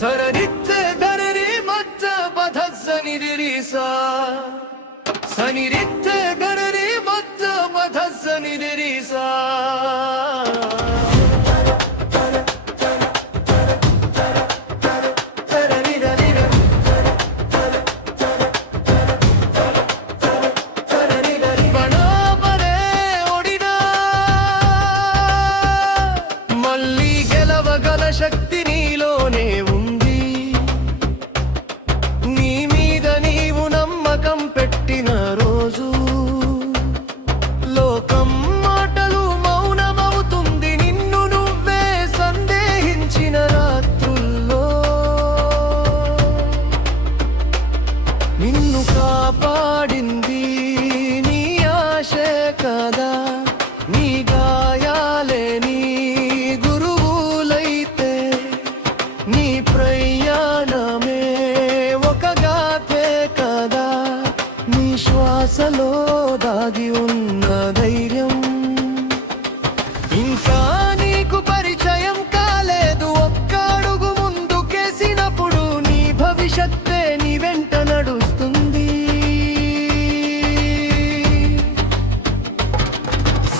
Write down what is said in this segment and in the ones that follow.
సరనిత్త గరరి మత్త బధస్సనిదిరిసా సనిరిత్త గరరి మత్త బధస్సనిదిరిసా శక్తి నీలోనే ఉంది. నీ మీద నీవు నమ్మకం పెట్టిన రోజు లోకం మాటలు మౌనమవుతుంది. నిన్ను నువ్వే సందేహించిన రాత్రుల్లో నిన్ను కాపాడింది నీ ఆశే కదా. నీ గాయాలే నీ నీ ప్రయాణమే ఒక గాథే కదా. నీ శ్వాసలో దాగి ఉన్న ధైర్యం ఇంకా నీకు పరిచయం కాలేదు. ఒక్క అడుగు ముందుకేసినప్పుడు నీ భవిష్యత్తే నీ వెంట నడుస్తుంది.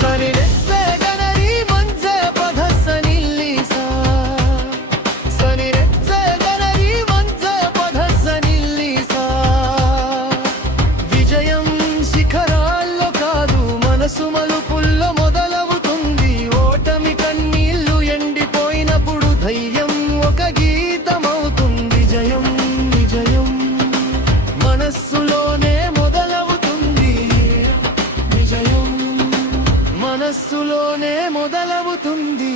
సరినెత్తే గనరి మంజె పధస్సనిల్లిసా మలుపుల్లో మొదలవుతుంది. ఓటమి కన్నీళ్లు ఎండిపోయినప్పుడు ధైర్యం ఒక గీతమవుతుంది. జయం విజయం మనస్సులోనే మొదలవుతుంది. విజయం మనస్సులోనే మొదలవుతుంది.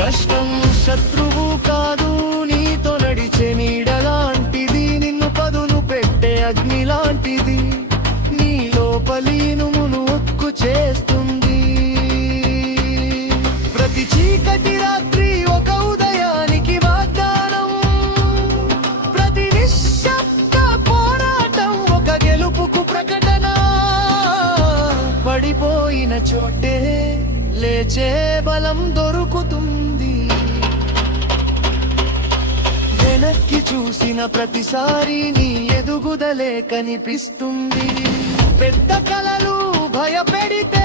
కష్టం శత్రువు కాదు, నీతో నడిచే నీడలాంటిది. నిన్ను పదును పెట్టే అగ్ని లాంటిది. లోపలీనుమును ఒక్కు చేస్తుంది. ప్రతి చీకటి రాత్రి ఒక ఉదయానికి వాగ్దానం. ప్రతి నిశ్శబ్ద పోరాటం ఒక గెలుపుకు ప్రకటన. పడిపోయిన చోటే లేచే బలం దొరుకుతుంది. వెనక్కి చూసిన ప్రతిసారి నీ ఎదుగుదలే కనిపిస్తుంది. పెద్ద కలలు భయపెడితే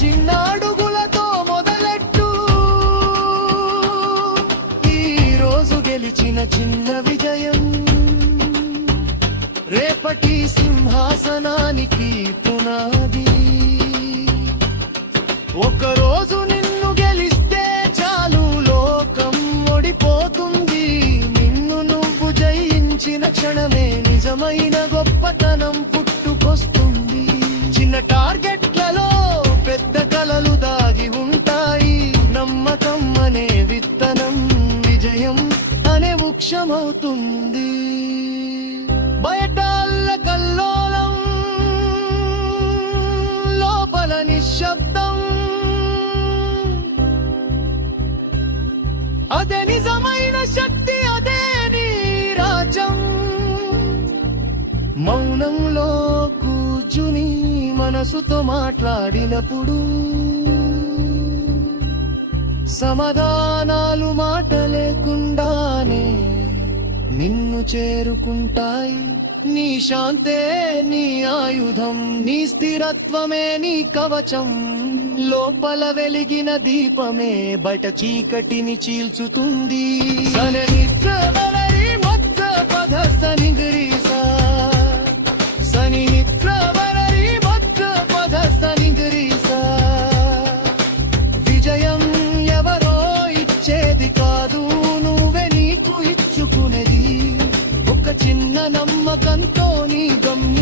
చిన్న అడుగులతో మొదలెట్టు. ఈ రోజు గెలిచిన చిన్న విజయం రేపటి సింహాసనానికి పునాది. ఒకరోజు నిన్ను గెలిస్తే చాలు, లోకం ఓడిపోతుంది. నిన్ను నువ్వు జయించిన క్షణమే నిజమైన గొప్పతనం పుట్టుకొస్తుంది. చిన్న టార్గెట్లలో పెద్ద కలలు దాగి ఉంటాయి. నమ్మకం అనే విత్తనం విజయం అనే వృక్షమవుతుంది. బయట అల్లకల్లోలం, లోపల నిశ్శబ్దం. అదే నిజమైన శక్తి, అదే నీ రాజ్యం. మౌనంలో కూర్చుని మనసుతో మాట్లాడినప్పుడు సమాధానాలు మాట లేకుండానే నిన్ను చేరుకుంటాయి. నీ శాంతే నీ ఆయుధం, నీ స్థిరత్వమే నీ కవచం. లోపల వెలిగిన దీపమే బయట చీకటిని చీల్చుతుంది. సననిత్ర వరరి మత్త పధస్సనిదిరిసా సనినిత్ర వరరి మత్త పధస్సనిదిరిసా. విజయం ఎవరో ఇచ్చేది కాదు, నువ్వే నీకు ఇచ్చుకునేది. ఒక చిన్న నమ్మకంతో నీ గమ్యం